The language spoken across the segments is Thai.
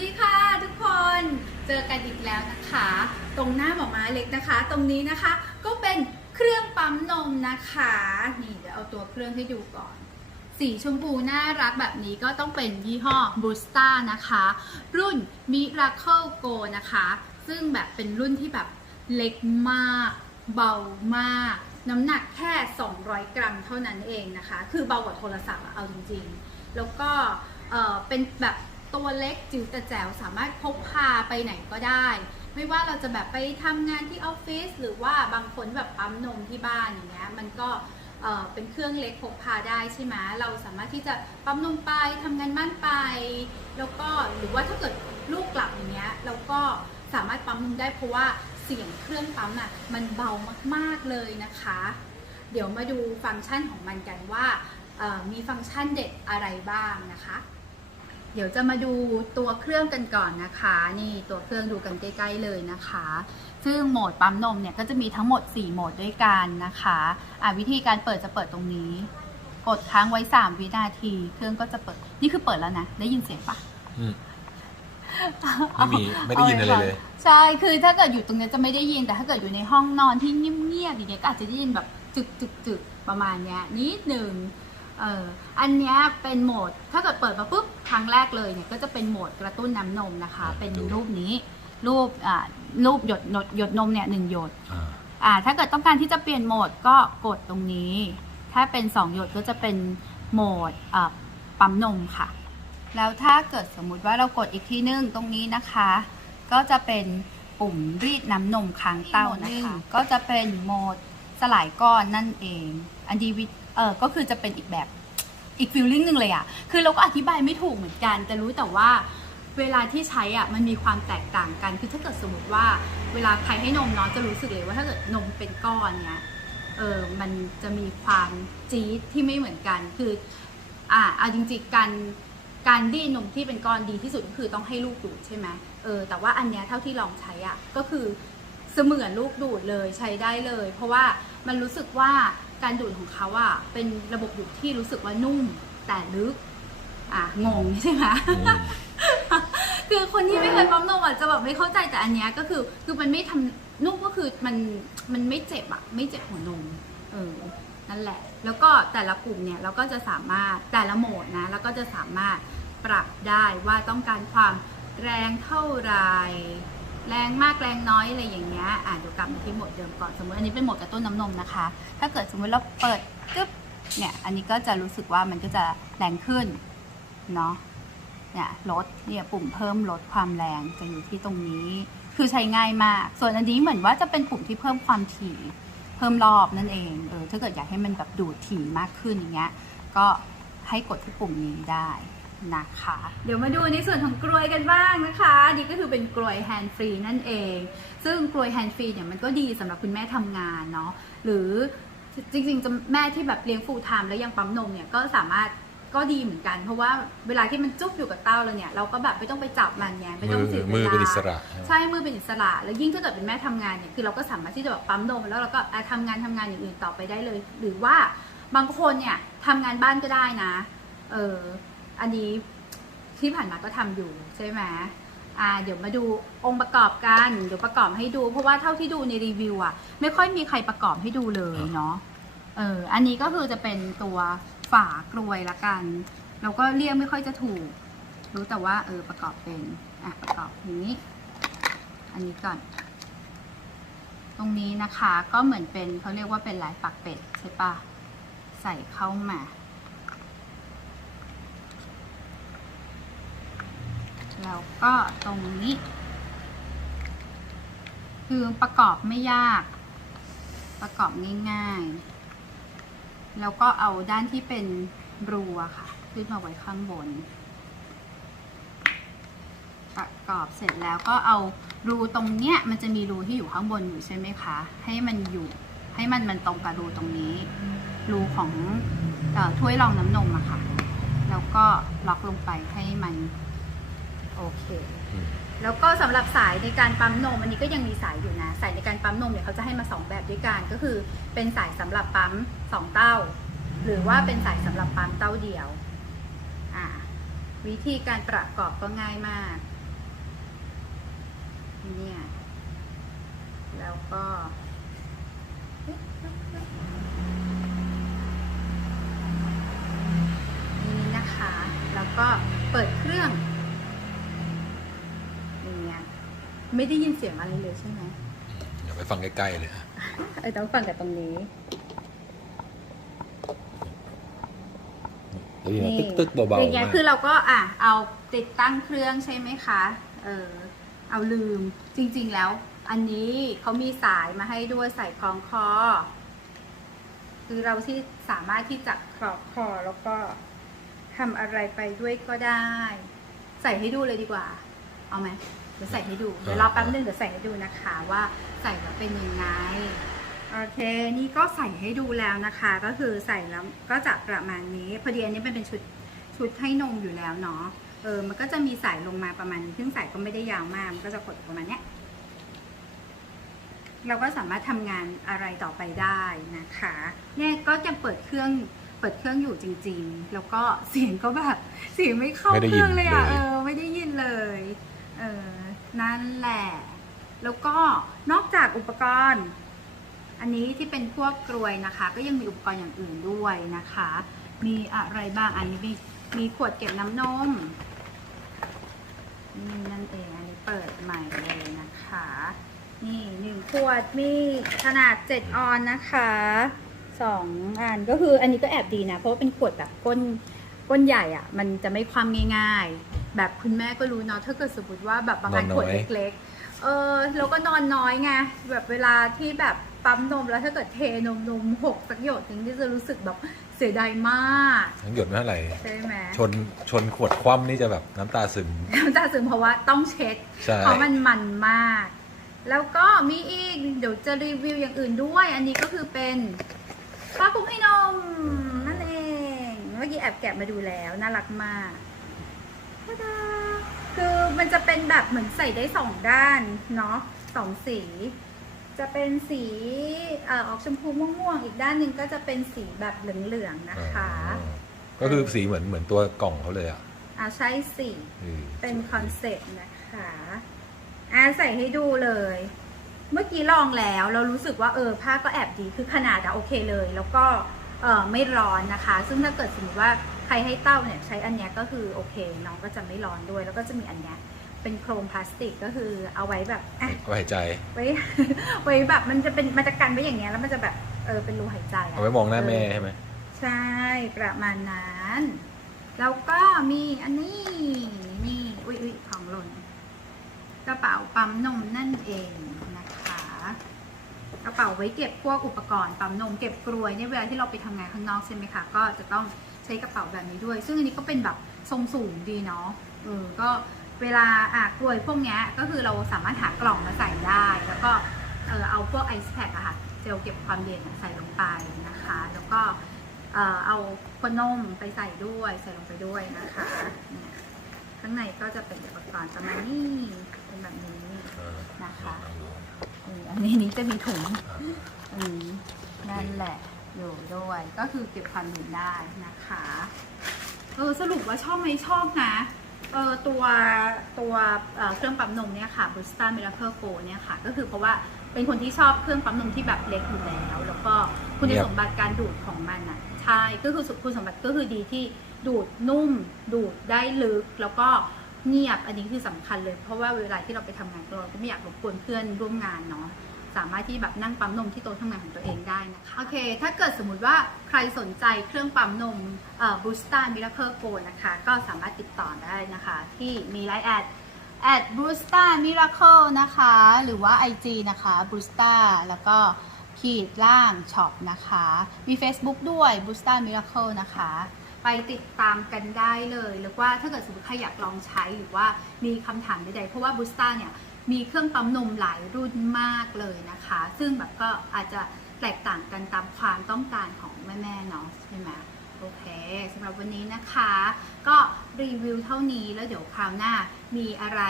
ดีค่ะทุกคนเจอกันอีกแล้วนะคะ ตรงหน้าหมอม้าเล็กนะคะ ตรงนี้นะคะก็เป็นเครื่องปั๊มนมนะคะ นี่เดี๋ยวเอาตัวเครื่องให้ดูก่อน สีชมพูน่ารักแบบนี้ก็ต้องเป็นยี่ห้อ b o o s t a นะคะ รุ่น Miracle Go นะคะ ซึ่งแบบเป็นรุ่นที่แบบเล็กมาก เบามาก น้ำหนักแค่ 200 กรัมเท่านั้นเองนะคะ คือเบากว่าโทรศัพท์อะเอาจริงๆ แล้วก็เอ่อเป็นแบบ ตัวเล็กจิ๋วแต่แจ๋วสามารถพกพาไปไหนก็ได้ ไม่ว่าเราจะแบบไปทำงานที่ออฟฟิศหรือว่าบางคนแบบปั๊มนมที่บ้านอย่างเงี้ยมันก็เป็นเครื่องเล็กพกพาได้ใช่ไหมเราสามารถที่จะปั๊มนมไปทำงานบ้านไป แล้วก็หรือว่าถ้าเกิดลูกกลับอย่างเงี้ยเราก็สามารถปั๊มนมได้เพราะว่าเสียงเครื่องปั๊มอะมันเบามากๆเลยนะคะ เดี๋ยวมาดูฟังก์ชันของมันกันว่ามีฟังก์ชันเด็ดอะไรบ้างนะคะ เดี๋ยวจะมาดูตัวเครื่องกันก่อนนะคะ นี่ตัวเครื่องดูกันใกล้ๆเลยนะคะ ซึ่งโหมดปั๊มนมเนี่ยก็จะมีทั้งหมด 4 โหมดด้วยกันนะคะอะวิธีการเปิดจะเปิดตรงนี้ กดค้างไว้ 3 วินาที เครื่องก็จะเปิด นี่คือเปิดแล้วนะ ได้ยินเสียงปะอืมไม่มีไม่ได้ยินอะไรเลย ใช่คือถ้าเกิดอยู่ตรงเนี้ยจะไม่ได้ยินแต่ถ้าเกิดอยู่ในห้องนอนที่เงียบๆอย่างเงี้ยก็อาจจะได้ยินแบบจึกจึกจึกประมาณเนี้ยนิดหนึ่ง เอออันเนี้ยเป็นโหมด ถ้าเกิดเปิดมาปุ๊บครั้งแรกเลยเนี่ยก็จะเป็นโหมดกระตุ้นน้ำนมนะคะ เป็นรูปนี้ รูปอ่ารูปหยดหยดหยดนมเนี่ยหนึ่งหยดอ่าอ่าถ้าเกิดต้องการที่จะเปลี่ยนโหมดก็กดตรงนี้ ถ้าเป็น2หยดก็จะเป็นโหมดอ่าปั๊มนมค่ะ แล้วถ้าเกิดสมมุติว่าเรากดอีกทีนึงตรงนี้นะคะ ก็จะเป็นปุ่มรีดน้ำนมค้างเต้านะคะ ก็จะเป็นโหมดสลายก้อนนั่นเอง อันดีวิ เออก็คือจะเป็นอีกแบบอีกฟิลลิ่งหนึ่งเลยอะคือเราก็อธิบายไม่ถูกเหมือนกัน แต่รู้แต่ว่าเวลาที่ใช้อะมันมีความแตกต่างกัน คือถ้าเกิดสมมติว่า เวลาใครให้นมน้องจะรู้สึกเลยว่าถ้าเกิดนมเป็นก้อนเนี้ยเออมันจะมีความจี๊ดที่ไม่เหมือนกัน คืออ่าเอาจริงๆการการดีนมที่เป็นก้อนดีที่สุดก็คือต้องให้ลูกดูดใช่ไหมเออแต่ว่าอันเนี้ยเท่าที่ลองใช้อะก็คือเสมือนลูกดูดเลยใช้ได้เลย เพราะว่ามันรู้สึกว่า การดูดของเขาอะเป็นระบบดูดที่รู้สึกว่านุ่มแต่ลึก อะงงใช่ไหมอืมคือคนที่ไม่เคยปั๊มนมอะจะแบบไม่เข้าใจแต่อันเนี้ยก็คือ คือมันไม่ทำนุ่มก็คือมันมันไม่เจ็บอะ ไม่เจ็บหัวนมเออนั่นแหละ แล้วก็แต่ละปุ่มเนี่ยเราก็จะสามารถแต่ละโหมดนะแล้วก็จะสามารถปรับได้ว่าต้องการความแรงเท่าไหร แรงมากแรงน้อยอะไรอย่างเงี้ยอะเดี๋ยวกลับมาที่โหมดเดิมก่อนสมมติอันนี้เป็นโหมดกระตุ้นน้ำนมนะคะ ถ้าเกิดสมมติเราเปิดกึ๊บเนี่ยอันนี้ก็จะรู้สึกว่ามันก็จะแรงขึ้นเนาะเนี่ยลดเนี่ยปุ่มเพิ่มลดความแรงจะอยู่ที่ตรงนี้ คือใช้ง่ายมาก ส่วนอันนี้เหมือนว่าจะเป็นปุ่มที่เพิ่มความถี่ เพิ่มรอบนั่นเองเออถ้าเกิดอยากให้มันแบบดูดถี่มากขึ้นอย่างเงี้ยก็ให้กดที่ปุ่มนี้ได้ นะคะ เดี๋ยวมาดูในส่วนของกลวยกันบ้างนะคะนี่ก็คือเป็นกลวยแฮนด์ฟรีนั่นเอง ซึ่งกลวยแฮนด์ฟรีเนี่ยมันก็ดีสำหรับคุณแม่ทำงานเนาะหรือจริงๆจะแม่ที่แบบเลี้ยงฟูลไทม์แล้วยังปั๊มนมเนี่ยก็สามารถก็ดีเหมือนกัน เพราะว่าเวลาที่มันจุกอยู่กับเต้าเราเนี่ยเราก็แบบไม่ต้องไปจับมันไงไม่มืต้องอเสียเวลามือเป็นอิสระ ใช่มือเป็นอิสระ แล้วยิ่งถ้าเกิดเป็นแม่ทำงานเนี่ยคือเราก็สามารถที่จะแบบปั๊มนมแล้วเราก็อะทำงานทำงานอย่างอื่นต่อไปได้เลย หรือว่าบางคนเนี่ยทำงานบ้านก็ได้นะเออ อันนี้ที่ผ่านมาก็ทำอยู่ใช่ไหมอ่าเดี๋ยวมาดูองค์ประกอบกันเดี๋ยวประกอบให้ดู เพราะว่าเท่าที่ดูในรีวิวอะไม่ค่อยมีใครประกอบให้ดูเลยเนาะเอออันนี้ก็คือจะเป็นตัวฝากรวยละกัน เราก็เรียกไม่ค่อยจะถูก รู้แต่ว่าเออประกอบเป็นอะประกอบนี้ อันนี้ก่อน ตรงนี้นะคะก็เหมือนเป็นเขาเรียกว่าเป็นลายปักเป็ดใช่ปะใส่เข้ามา แล้วก็ตรงนี้ คือประกอบไม่ยาก ประกอบง่ายๆ แล้วก็เอาด้านที่เป็นรูอะค่ะ ขึ้นมาไว้ข้างบน ประกอบเสร็จแล้วก็เอารูตรงเนี้ยมันจะมีรูที่อยู่ข้างบนอยู่ใช่ไหมคะ ให้มันอยู่ให้มันมันตรงกับรูตรงนี้ รูของถ้วยรองน้ำนมอะค่ะ แล้วก็ล็อกลงไปให้มัน โอเคอืมแล้วก็สำหรับสายในการปั๊มนมอันนี้ก็ยังมีสายอยู่นะ สายในการปั๊มนมเนี่ยเขาจะให้มาสองแบบด้วยกันก็คือเป็นสายสำหรับปั๊มสองเต้า หรือว่าเป็นสายสำหรับปั๊มเต้าเดียวอ่าวิธีการประกอบก็ง่ายมากเนี่ยแล้วก็นี่นะคะ แล้วก็เปิดเครื่องอย่างเงี้ย ไม่ได้ยินเสียงอะไรเลยใช่ไหมเดี๋ยวไปฟังใกล้ๆเลยฮะเออต้องฟังกับตรงนี้แล้วยินตึ๊กตึ๊กๆเบาอย่างๆเงี้ยมากคือเราก็อะเอาติดตั้งเครื่องใช่ไหมคะ เออเอาลืมจริงๆแล้ว อันนี้เขามีสายมาให้ด้วยใส่คล้องคอ คือเราที่สามารถที่จะคล้องคอแล้วก็ทำอะไรไปด้วยก็ได้ ใส่ให้ดูเลยดีกว่า เอาไหม เดี๋ยวใส่ให้ดูเดี๋ยวรอแป๊บนึงเดี๋ยวใส่ให้ดูนะคะว่าใส่แล้วเป็นยังไงโอเคนี่ก็ใส่ให้ดูแล้วนะคะ ก็คือใส่แล้วก็จะประมาณนี้พอดีอันนี้มันเป็นชุดชุดให้นมอยู่แล้วเนาะเออมันก็จะมีสายลงมาประมาณนี้ซึ่งสายก็ไม่ได้ยาวมากมันก็จะกดประมาณเนี้ยเราก็สามารถทำงานอะไรต่อไปได้นะคะเนี่ยก็จะเปิดเครื่องเปิดเครื่องอยู่จริง ๆ แล้วก็เสียงก็แบบเสียงไม่เข้าไม่ได้เคยิรื่นองเลยอะเลยเออ ไม่ได้ยินเลย เออ นั่นแหละ แล้วก็นอกจากอุปกรณ์ อันนี้ที่เป็นพวกกรวยนะคะ ก็ยังมีอุปกรณ์อย่างอื่นด้วยนะคะ มีอะไรบ้างอันนี้มีมีขวดเก็บน้ำนมนี่นั่นเองอันนี้เปิดใหม่เลยนะคะ นี่หนึ่งขวดมีขนาด 7 ออนนะคะสองอันก็คืออันนี้ก็แอบดีนะ เพราะว่าเป็นขวดแบบก้นก้นใหญ่อะ่ะ มันจะไม่ความง่ายๆ แบบคุณแม่ก็รู้เนาะถ้าเกิดสมมติว่าแบบบางอันขวดเล็กๆ เออแล้วก็นอนน้อยไงแบบเวลาที่แบบปั๊มนมแล้วถ้าเกิดเทนมนมหกสักหยดนึงที่จะรู้สึกแบบเสียดายมากทั้งหยดไม่เท่าไหร่ ใช่ไหมชนชนขวดคว่ำนี่จะแบบน้ำตาซึม น้ำตาซึมเพราะว่าต้องเช็ด ใช่ เพราะมันมันมาก แล้วก็มีอีก เดี๋ยวจะรีวิวอย่างอื่นด้วย อันนี้ก็คือเป็นผ้าคลุมให้นม นั่นเอง เมื่อกี้แอบแกะมาดูแล้ว น่ารักมากตา ดาคือมันจะเป็นแบบเหมือนใส่ได้สองด้านเนาะสองสี จะเป็นสีเอ่อออกชมพูม่วงๆอีกด้านหนึ่งก็จะเป็นสีแบบเหลืองๆนะคะอ๋อก็คือสีเหมือนเหมือนตัวกล่องเขาเลยอะอ่าใช่สีเออเป็นคอนเซ็ปต์นะคะอ่าใส่ให้ดูเลย เมื่อกี้ลองแล้วเรารู้สึกว่าเออผ้าก็แอบดีคือขนาดอะโอเคเลย แล้วก็เออไม่ร้อนนะคะ ซึ่งถ้าเกิดสมมติว่า ใครให้เต้าเนี่ยใช้อันเนี้ยก็คือโอเค น้องก็จะไม่ร้อนด้วย แล้วก็จะมีอันเนี้ยเป็นโครงพลาสติกก็คือเอาไว้แบบอะเอาไว้หายใจ ไว้ ไว้แบบมันจะเป็นมันจะกันไว้อย่างเงี้ยแล้วมันจะแบบเออเป็นรูหายใจอะเอาไว้มองหน้าแม่ใช่ไหมใช่ประมาณนั้น แล้วก็มีอันนี้นี่อุ้ยอุ้ยของหล่นกระเป๋าปั๊มนมนั่นเองนะคะกระเป๋าไว้เก็บพวกอุปกรณ์ปั๊มนมเก็บกรวยเนี่ยเวลาที่เราไปทำงานข้างนอกใช่ไหมคะก็จะต้อง ใช้กระเป๋าแบบนี้ด้วย ซึ่งอันนี้ก็เป็นแบบทรงสูงดีเนาะเออก็เวลาอะกรวยพวกเนี้ยก็คือเราสามารถหากล่องมาใส่ได้ แล้วก็เออเอาพวกไอซ์แพคอะค่ะเจลเก็บความเย็นใส่ลงไปนะคะ แล้วก็เออเอาขวดนมไปใส่ด้วยใส่ลงไปด้วยนะคะเนี่ยข้างในก็จะเป็นอุปกรณ์ประมาณนี้เป็นแบบนี้เออนะคะลองดูอืมอันนี้นี้จะมีถุงอะอืมนั่นแหละ อยู่ด้วยก็คือเก็บความเย็นได้นะคะเออสรุปว่าชอบไหมชอบนะเออตัวตัวเเครื่องปั๊มนมเนี่ยค่ะ b r u s t a Miracle Go เนี่ยค่ะ ก็คือเพราะว่าเป็นคนที่ชอบเครื่องปั๊มนมที่แบบเล็กอยู่แล้ว แล้วก็คุณสมบัติการดูดของมันอะใช่ก็คือคุณสมบัติก็คือดีที่ดูดนุ่ม ดูดได้ลึกแล้วก็เงียบอันนี้คือสำคัญเลย เพราะว่าเวลาที่เราไปทำงานเราก็ไม่อยากรบกวนเพื่อนร่วมงานเนาะ สามารถที่แบบนั่งปั๊มนมที่โต๊ะทำงานของตัวเองได้นะคะโอเค ถ้าเกิดสมมติว่าใครสนใจเครื่องปั๊มนมเอ่อ Boosta Miracle Go นะคะ ก็สามารถติดต่อได้นะคะ ที่มีไลน์แอด at Boosta Miracle นะคะ หรือว่า IG นะคะ Boosta แล้วก็ขีดล่างช็อปนะคะ มี Facebook ด้วย Boosta Miracle นะคะ ไปติดตามกันได้เลย หรือว่าถ้าเกิดสมมติใครอยากลองใช้หรือว่ามีคำถามใดๆ เพราะว่า Boosta เนี่ย มีเครื่องปั๊มนมหลายรุ่นมากเลยนะคะ ซึ่งแบบก็อาจจะแตกต่างกันตามความต้องการของแม่ๆเนาะใช่ไหมโอเคสำหรับวันนี้นะคะ ก็รีวิวเท่านี้แล้วเดี๋ยวคราวหน้ามีอะไร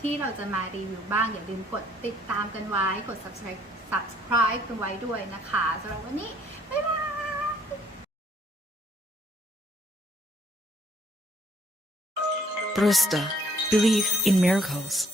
ที่เราจะมารีวิวบ้าง อย่าลืมกดติดตามกันไว้กด subscribe subscribe กันไว้ด้วยนะคะสำหรับวันนี้ บ๊ายบาย Brusta. Believe in miracles.